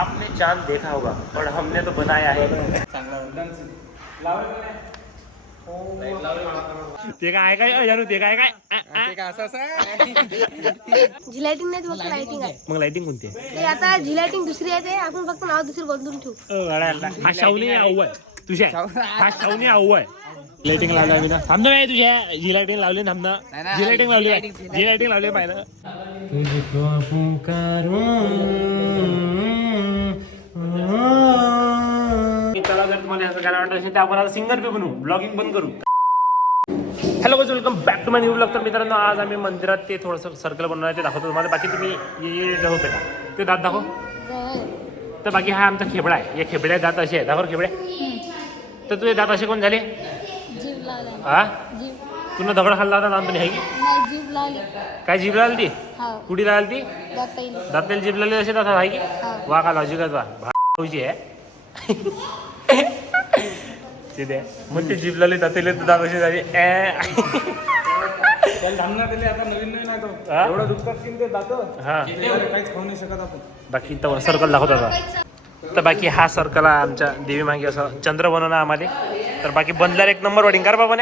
आपने चांद देखा होगा और हमने तो बनाया है. ते काय काय जानू ते काय काय झिलायटिंग नाही फक्त लाइटिंग आहे. मग लाइटिंग कोणती आहे? ते आता झिलायटिंग दुसरी आहे ते आपण फक्त नाव दुसरी बदलून ठेवू. हा शावनी आऊ आहे तुझ्या हा शावनी आऊ आहे. लाइटिंग लावल्या मी ना थांबतो काय तुझ्या जी लाइटिंग लावली थांबना जी लाइटिंग लावली पाहिलं. चला जर तुम्हाला असं करायला वाटत असेल तर आपण आता सिंगर बी बनवू ब्लॉगिंग पण करू. Hello guys welcome back to my new blog. तर मित्रांनो आज आम्ही मंदिरात ते थोडंसं सर्कल बनवणार आहे ते दाखवतो तुम्हाला. बाकी तुम्ही ये होते का ते दात दाखव. तर बाकी हा आमचा खेबडा आहे. या खेबड्या दात असे आहे दाखव खेबड्या. तर तुझे दात असे कोण झाले हा तुला दगड खाल्ला होता लहानपणी आहे की काय जीभ लावली ती कुठे लावली ती दातेल जीभ लावली असे दात आहे की वा का लॉजिकच वा भाऊची आहे तिथे मग ते जीभ लावली दातेल दात असे झाले. एवढं दुखतात की ते दात हा काहीच खाऊ नाही शकत आपण. बाकी सर्कल दाखवत होता. तर बाकी हा सर्कल आमच्या देवी मागे असं चंद्र बनवणं आम्हाला. तर बाकी बनल्यावर एक नंबर वडिंग कर बाबा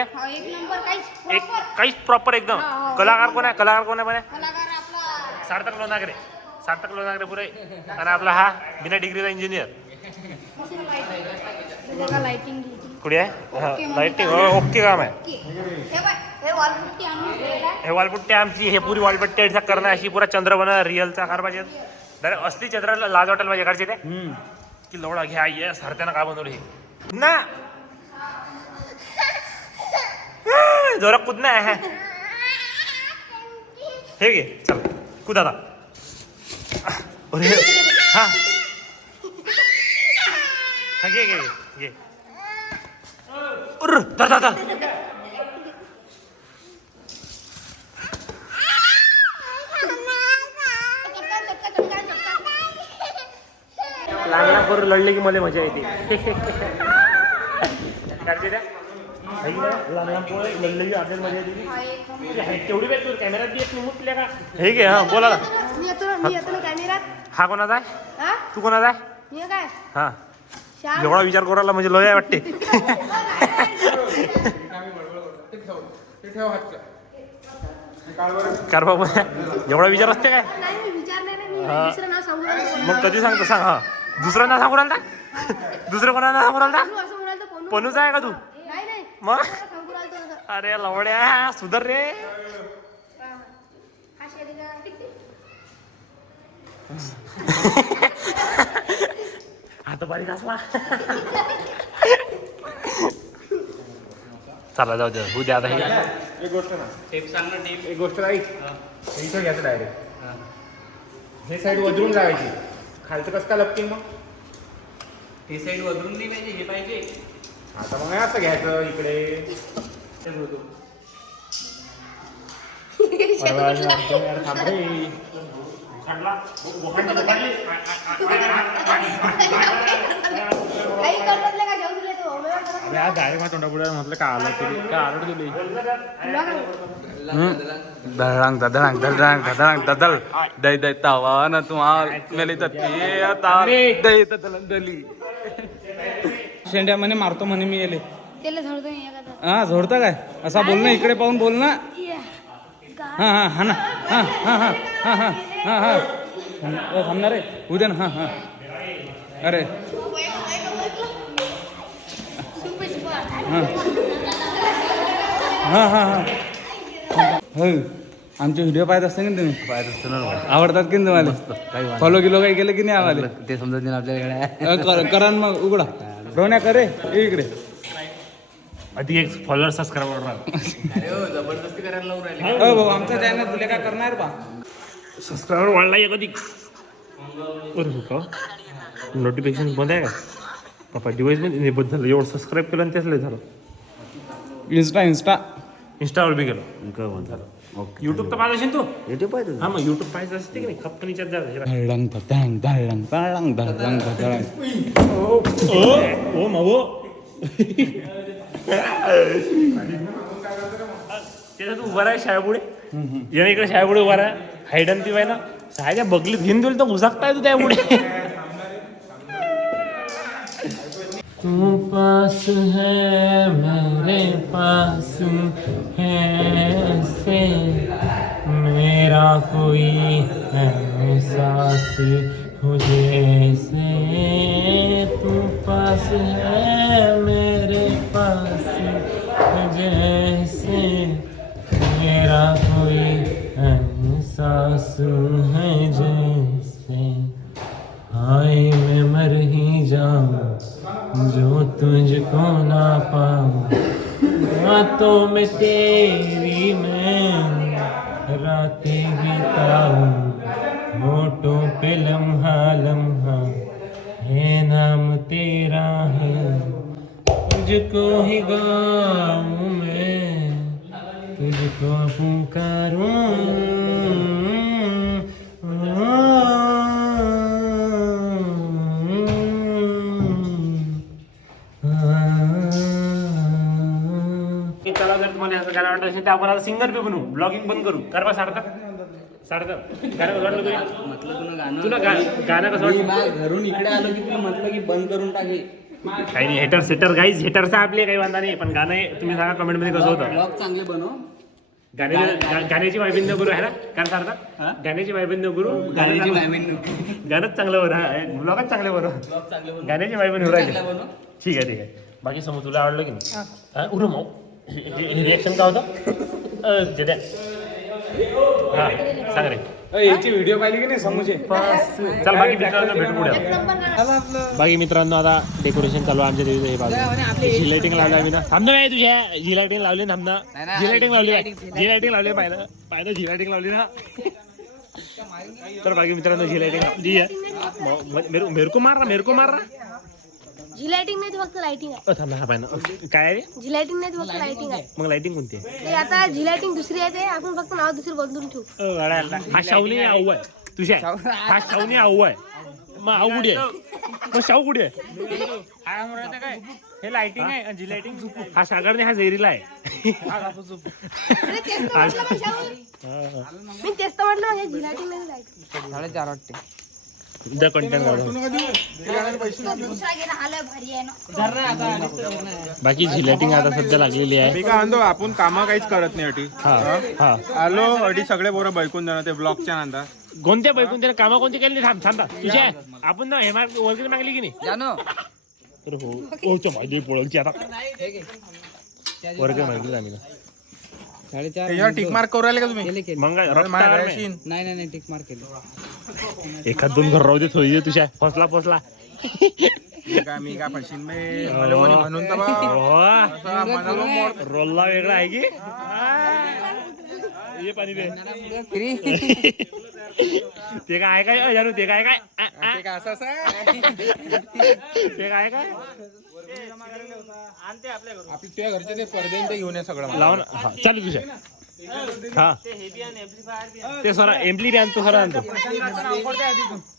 एक काहीच प्रॉपर एकदम. कलाकार कोण आहे पण सार्थक लोणागरे पुरे. आणि आपला हा बिना डिग्रीचा इंजिनियर कुठे आहे लाइटिंग ओके काम आहे. हे वॉलपुट्टी आमची हे पुरी वॉलपट्टी करणं अशी पुरा चंद्र बनवणार रिअलचा कार पाहिजे. डायरेक्ट असली चंद्राला लाज वाटेल पाहिजे काढचे ते की लवडा घ्या ये सारथ्यानं काय बनवलं हे ना जोरा कूदना है हे घे चल कूद आता. अरे हा घे घे घे धर लागला करून लढले की मला मजा येते. काढते त्या लढले की आपल्याला मजा येते. तेवढी वेळ तू कॅमेरात बी येत मुटल्या का हे घे हा बोला ना. हा कोणाचा आहे तू कोणाचा आहे हा एवढा विचार करायला म्हणजे लय वाटते. कार बाबा एवढा विचार असते काय मग कधी सांगतो सांग. हा दुसरं ना सांगू राहिला दुसरं कोणाला सांगू राहिला पनूच आहे का तू मग अरे लवड्या सुधर रे. आता बारीक असला चला जाऊ द्या उद्या. आता एक गोष्ट ना एक गोष्ट नाही इथं घ्यायचं डायरेक्ट हे साईड वजरून जायची खालचं कसं का लपकिंग मग ते साईड वजरून नाही पाहिजे हे पाहिजे. आता मग असं घ्यायचं इकडे तोंडा पुढे म्हटलं का आलं तुला काय आलं तुला धडांग धडांग धडांग धडांग धडल दही दही तवा ना तुम्हाला मेली तर दही दली शेंड्या म्हणे मारतो म्हणे मी येले हा झोडता काय असा बोल ना इकडे पाहून बोल ना. हा हा हा ना हा हा हा हा हा हा हा थांबणार आहे उद्या ना. हा हा अरे हा हा हा हो आमचे व्हिडिओ पाहत असते ना तुम्ही पाहत असतो ना आवडतात की तुम्हाला फॉलो किलो काही केलं की नाही आम्हाला ते समजत नाही आपल्याकडे करा मग उघडा रोण्या करे इकडे अधिक एक फॉलोअर सबस्क्राईबर जबरदस्ती करायला भाऊ आमचा चॅनल तुला काय करणार बा सबस्क्रायबर वाढला एक अधिक नोटिफिकेशन बंद आहे का पप्पा डिवाइस मध्ये बंद झालं एवढं सबस्क्राईब केलं आणि तेच लय झालं. इंस्टावर बी गेलो झालं. युट्यूब तर पाहिजे तू युट्यूब पाहिजे हा मग युट्यूब पाहिजे असते की नाही खपकणीच्यात ओ मावो त्याच्यात उभा आहे शाळेपुढे याने इकडे शाळेपुढे उभा आहे हायडन ती पाहिजे ना सायच्या बगलीत घेऊन दिली तर उसाकताय तू त्यापुढे तू पास है मेरे पास है ऐसे मेरा कोई एहसास हो जैसे तू पास है मेरे पास है जैसे मेरा कोई एहसास है जैसे हाय मैं मर ही जाऊं जो तुझको ना पाऊं बातों में तेरी मैं रातें बिताऊं होठों पे लम्हा लम्हा है नाम तेरा है तुझको ही गाऊं मैं तुझको पुकारूं चला जर तुम्हाला असं गाणं वाटत असेल तर आपण आता सिंगर पे बनवू ब्लॉगिंग बंद करू कर बा सार्थक गाणं कसं वाटलं तुला गाणं कसं वाटलं घरून इकडे आलो की तुला म्हटलं की बंद करून टाके काही नाही हेटर गाईज हेटरचा आपले काही वांधा नाही पण गाणं तुम्ही सांगा कमेंट मध्ये कसं होतं ब्लॉग चांगले बनव गाण्याची वैविध्य गुरु आहे ना कारण सार्थक गाण्याची वैविध्य गुरु गाणंच चांगलं बरं ब्लॉगच चांगले बरं गाण्याची वैविध्य राहिली ठीक आहे बाकी समोर तुला आवडलं की नाही उरं माऊ रिएक्शन का होतं ते द्या हा सांग रे याची व्हिडिओ पाहिली की नाही समोरचे चल बाकी मित्रांनो भेटू पुढे बाकी मित्रांनो आता डेकोरेशन चालू आहे आमच्या देवीचं हे बाजू जी लाइटिंग लावली आम्ही ना थांब ना तुझ्या जी लाइटिंग लावली थांब ना जी लाइटिंग लावली पाहिलं जी लाइटिंग लावली ना तर बाकी मित्रांनो जी लाइटिंग लावली आहे मेरे को मार रहा जी लाइटिंग नाही फक्त लाइटिंग आहे थांब हा पाहिजे काय आहे रे जी लाइटिंग नाही फक्त लाइटिंग आहे मग लाइटिंग कोणती आहे ते आता जी लाइटिंग दुसरी आहे ते आपण फक्त नाव दुसरी बदलून ठेवू हा शावनी आऊ आहे तुझ्या हा शावनी आऊ आहे मग आऊ कुठे आहे मग शाहू कुठे आहे काय हे लाइटिंग आहे आणि जी लाइटिंग हा सागरने हा झेरीला आहे अरे तेच तर म्हटलं का शाहू? मी तेच तर म्हटलं हे जी लाइटिंग नाही लाइटिंग 4:30 वाटते द कंटेंट बाकी झिलाटिंग आता सध्या लागलेली आहे मी काय म्हणतो आपण कामं काहीच करत नाही अटी हा हा आलो अटी सगळे बरोबर बैकून जाणार ते ब्लॉगच्या नंतर कोणत्या पैकून त्याने कामं कोणती केली नाही थांबा तुझ्या आपण ना हे वगैरे मागली की नाही जानो तर हो माहिती पोळची आता वर्ग मागली आम्ही 4:30 त्याच्यावर टिक मार्क करू राहिले का तुम्ही मग नाही टिक मार्क केले एखाद दोन घर राहू दे थोडी तुझ्या फसला मी काय फशीन मला कोणी म्हणून तर बा. मनाला मोड. रोल्ला वेगळा आहे की ये पाणी दे ते काय काय जानू ते काय ते काय असं आहे? ते काय आपली तुझ्या घरचे ते पडदे ते घेऊन ये सगळं लाव ना हा चालू तुझ्या हा ते सर एम्प्ली बी आणतो खरं आणतो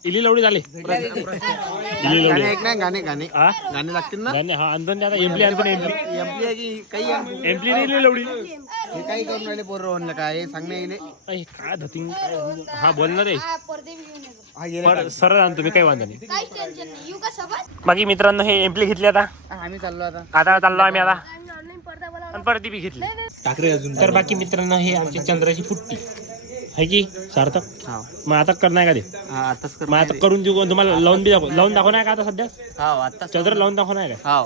इली लवडी झाली इली लवडी एक नाही गाणे गाणे हा गाणे लागतील ना गाणे हा आणतो आता एम्प्ली आणतो एम्प्ली एमपी आहे की काही एम्प्ली नाही इली लवडी हे काही करून राहिले पोरं म्हणलं काय सांग नाही येईल काय धतिंग हा बोल ना रे पडदे बी घेऊन येतो पर सरळ आणतो मी काही वांधा नाही काहीच टेन्शन नाही येऊ का सोबत बाकी मित्रांनो हे एम्प्ली घेतली आता आम्ही चाललो आता आता चाललो आम्ही आता आणि ऑनलाईन पडदा बोला आणि परत ती बी घेतली टाकरे अजून तर बाकी मित्रांनो हे आमची चंद्राची फुट्टी आहे की सार्थक हा मग आता करणार का ते आताच कर मग आता करून देऊ तुम्हाला लावून दाखवणार का आता सध्या हा आता चंद्र लावून दाखवणार का हा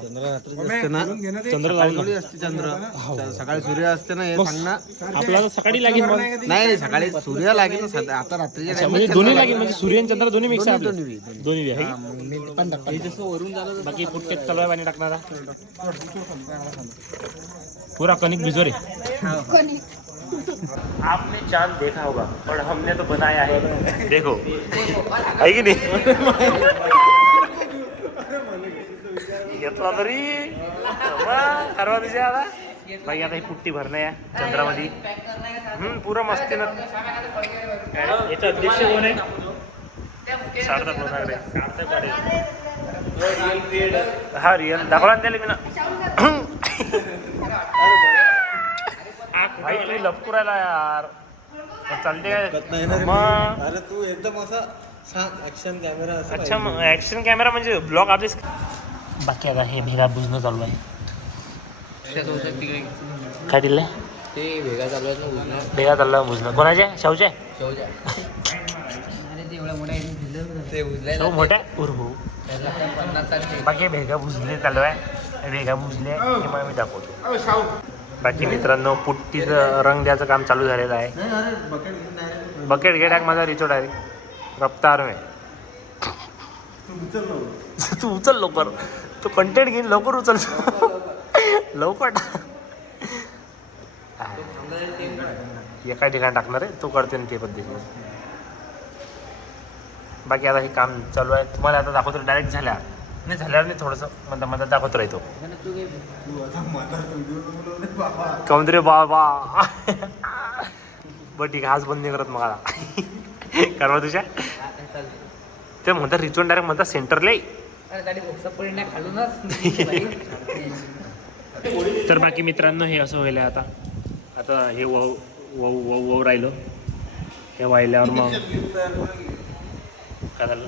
चंद्र लावून असते चंद्र सकाळी सूर्य असते ना हे सांग ना आपला तर सकाळी लागेल मग नाही सकाळी सूर्य लागेल ना आता रात्रीच्या अच्छा, म्हणजे दोन्ही लागेल म्हणजे सूर्य आणि चंद्र दोन्ही मिक्स आहे दोन्ही आहे की? बाकी फुटके चालू आहे पाणी टाकणारा पूरा कनिक भिजो रे आपने चांद देखा होगा और हमने तो बनाया है देखो है की नाही घेतला तरी ठरवा तुझ्या आता बाकी आता ही पुट्टी भरणं या चंद्रामध्ये पुरा मस्ती ना याचा अध्यक्ष कोण आहे शारदा प्रसाद हा रिअल दाखवला ना त्याला मी ना भाई तुम्ही लपकू राहिला यार चालते काय मग अरे तू एकदम असा ऍक्शन कॅमेरा अच्छा ऍक्शन कॅमेरा म्हणजे ब्लॉग आपले बाकी आता हे भेगा बुजणं चालू आहे. काय दिलं ते वेगळा चालू आहे ना उजला. भेगा चाललं बुजणं कोणाच्या शाहूच्या अरे ते एवढा मोठा ते उजलाय शाहू मोठ्या उर्भू. 50 बाकी भेगा बुजले चालू आहे. भेगा बुजले की मग मी दाखवतो. बाकी मित्रांनो पुट्टीचं रंग द्यायचं काम चालू झालेलं आहे. बकेट घे टाक माझा रिचो डायरेक्ट रफ्तार में. तू उचल लवकर. तू कंटेंट घेईन लवकर उचल लवकर एका ठिकाणी टाकणार आहे तो करते ना ते पद्धतीने. बाकी आता हे काम चालू आहे. तुम्हाला आता दाखवतो डायरेक्ट झाल्यावर नाही थोडंसं मला दाखवत राहतो. काऊन रे बाबा बरं ठीक आहे आज बंद नाही करत मग आता करवा तुझ्या ते म्हणतात रिचवून डायरेक्ट म्हणतात सेंटरला. तर बाकी मित्रांनो हे असं व्हायला आता हे वव राहिलं. हे वाहिल्यावर मग काय झालं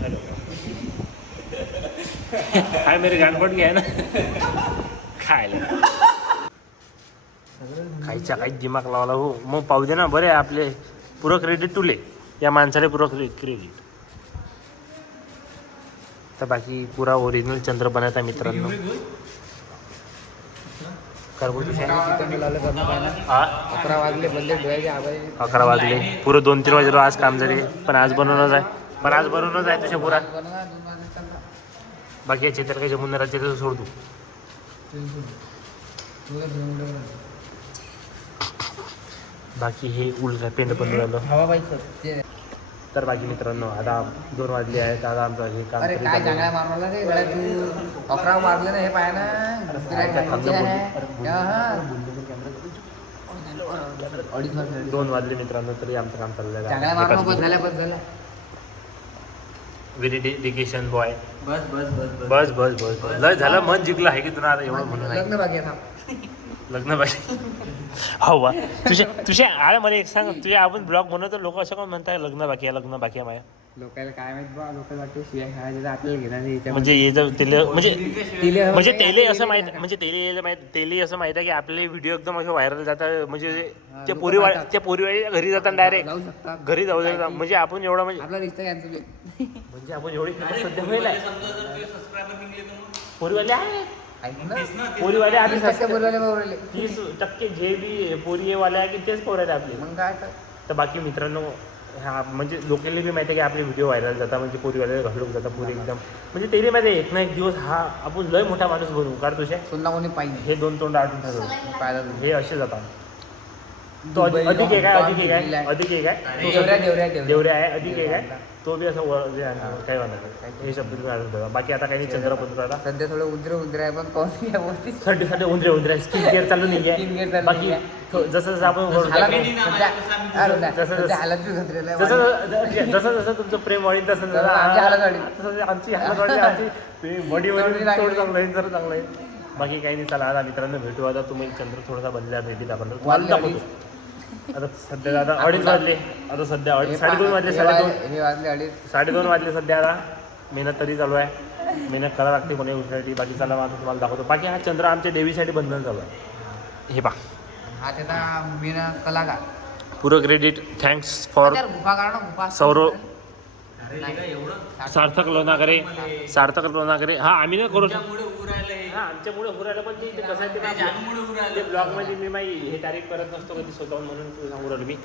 हॅलो काय मेरे गाणपट घ्या ना खायला खायच्या काही दिमाग लावला हो मग पाहू दे ना. बरे आपले पुरं क्रेडिट तुले या माणसाला पुरं क्रेडिट. तर बाकी पुरा ओरिजिनल चंद्र बनायचा मित्रांनो. हा 11 वाजले बंदे धुवायचे आवाज. 11 वाजले पुरं 2-3 वाजले आज काम झाले. पण आज बनवणंच आहे तुझ्या पुरा. बाकी या चित्र काही जमून राहते तर सोड तू. बाकी हे उलटा पेंड पण झालं. हवा पाहिजे. तर बाकी मित्रांनो आता 2 वाजले आहेत. आता आमचं हे काम अरे काय चांगला मारला रे गड्या तू. 11 वाजले ना हे पाय ना. 2 वाजले मित्रांनो तरी आमचं काम चाललं चांगला मारला बस झाल्या बस झाला. Verification boy. बस बस बस बस बस बस बस लय झालं मन जिंकलं आहे की तुला आता एवढं म्हणून आहे. लग्न बाकी आहे. लग्न पाहिजे हो वा तुझ्या अरे मला एक सांग तुझ्या आपण ब्लॉग बनवतो लोक असं कोण म्हणतात लग्न बाकी आहे माझ्या. लोकांना काय माहित बा. लोक वाटते शिया खायचं आपल्याला घेणार. म्हणजे हे जर तेले असं माहित म्हणजे तेले असं माहित आहे की आपले व्हिडिओ एकदम असे व्हायरल जातात. म्हणजे त्या पोरीवाल्या घरी जातात डायरेक्ट घरी जाऊ देतात. म्हणजे आपण एवढं आपला रिश्ता कॅन्सल. म्हणजे आपण एवढी सध्या व्हायला पोरीवाले आहे. पोरीवाले आधी 30% जे बी पोरीवाले आहे की तेच पोरायले आपले. मग काय तर बाकी मित्रांनो हा म्हणजे लोकांना बी माहिती आहे की आपले व्हिडिओ व्हायरल जातात. म्हणजे पोरीवाले घडूक जातात पुरी एकदम. म्हणजे तेही माहिती आहे एक ना एक दिवस हा आपण लय मोठा माणूस बनवू काढ तुझ्या. पुन्हा कोणी पाहिजे हे 2 तोंड आठवून ठरवलं पाहिलं. हे असे जातात. तो अधिक एक आहे देवऱ्या आहे अधिक एक आहे तो बी असं काय म्हणतात हे शब्द तुम्ही. बाकी आता काही नाही चंद्र पण सध्या थोडं उंदरे आहे पण कोणती गोष्टी साठी उंदरे स्किन केअर चालू नाही. बाकी जसं आपण जसं तुमचं प्रेम वाढीन तसं आमची बॉडी चांगलं आहे जर चांगलं आहे. बाकी काही नाही. चला आता मित्रांनो भेटू. आता तुम्ही चंद्र थोडासा बनला रेडी दाखवतो. आता सध्या आता 2:30 वाजले. आता सध्या 2:30 वाजले. 2:30 वाजले सध्या. आता मेहनत तरी चालू आहे. मेहनत करावं लागते कोणी गोष्टीसाठी. बाकी चला आता तुम्हाला दाखवतो. बाकी हा चंद्र आमच्या देवीसाठी बंधन चालू आहे. हे पा हा त्याचा मेन कलाकार पुरं क्रेडिट थँक्स फॉर सौरव सार्थक लोणाकरे. हा आम्ही नाही करू हा आमच्यामुळे उरायला पण ते कसं आहे ते ब्लॉगमध्ये मी माही हे तारीफ करत नसतो कधी स्वतःहून म्हणून तू सांगू राहिलो मी.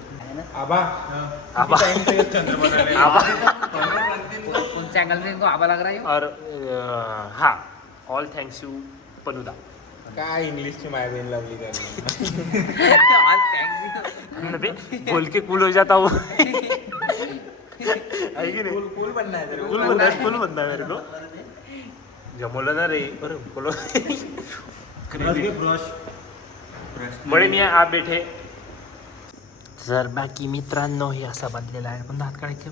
चॅनल में आबा लग रहा है. और हा ऑल थँक्स यू पनुदा. काय इंग्लिशची माय बहीण लावली बोल के कूल हो जाता हूँ. कूल बनना है कूल बनना है मेरे को. जमवलं ना रे बरं बोलो. बडे मी आप बैठे. तर बाकी मित्रांनो हे असा बांधलेला आहे. पण हात काढायचे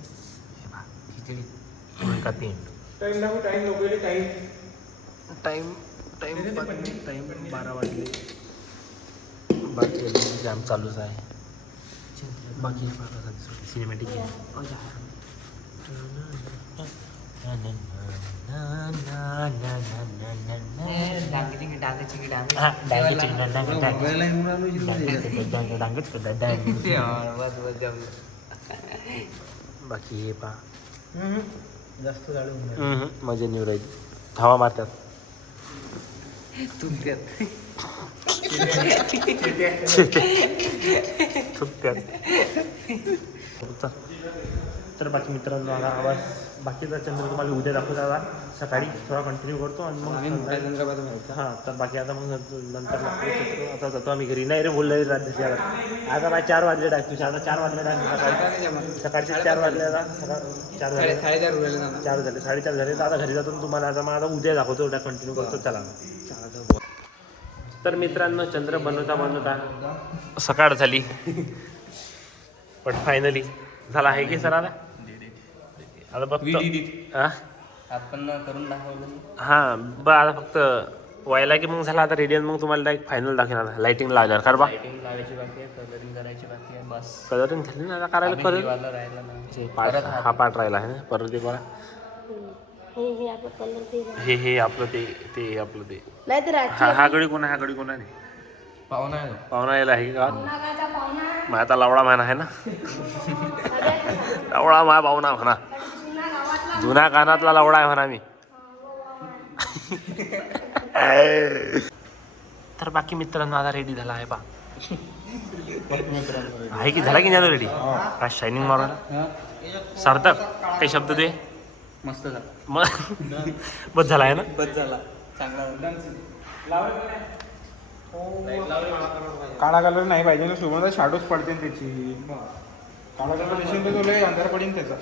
खिचडी का पेंट टाइम 12 वाजले. बाकी जाम चालूच आहे. बाकी सिनेमॅटिक हा, डांगच आहे, मोबाईल नाही म्हणून आलो इकडे. डांगच करतात, डांग. बाकी हे पा जास्त जाळी होऊन मजा नाही राहिली. धावा मारतात. थुकत्यात. तर बाकी मित्रांनो आता आवाज बाकीचा चंद्र तुम्हाला उद्या दाखवतो. आता सकाळी थोडा कंटिन्यू करतो आणि मग हां तर बाकी आता मग नंतर आता जातो आम्ही घरी. नाही रे बोललं रात्रीची आता मला 4 वाजले डाक तुझ्या आता 4 वाजले डाक सकाळचे 4 वाजले आता सकाळ 4 झाले 4 झाले 4:30 झाले तर आता घरी जातो तुम्हाला आता मग आता उद्या दाखवतो उद्या कंटिन्यू करतो. चला तर मित्रांनो चंद्र बनवता सकाळ झाली पण फायनली झाला आहे की सर आता बघतो आपण करून दाखवलं. हां बरं आता फक्त व्हायला की मग झाला आता रेडियन मग तुम्हाला डायरेक्ट फायनल दाखवणार लाईटिंग लावणार खरं बा लावायची बाकी आहे, कलरिंग करायची बाकी आहे बस. कलरिंग झाली ना आता करायला परत राहिला ना पार्ट हा पार्ट राहिला आहे ना परत एक बघा हे आपलं कलर ते हे आपलं ते आपलं ते नाही तर हा गडी कोण आहे हा गडी कोण आहे पाहुणा आहे. पाहुणा यायला आहे का मग आता लावडा म्हणा आहे ना लावडा मा पाहुणा म्हणा जुन्या कानातला लावडा आहे म्हणा मी. तर बाकी मित्रांनो आता रेडी झाला आहे बा आहे की झाला की नाही रेडी काय शायनिंग मारायला सार्थक काही शब्द दे मस्त झाला. मग बस झाला आहे ना बस झाला चांगला. काळा कलर नाही पाहिजे ना, सुगंध शाडोच पडते ना त्याची. काळा कलर दिसेल तर तो लय अंधार पडेल त्याचा.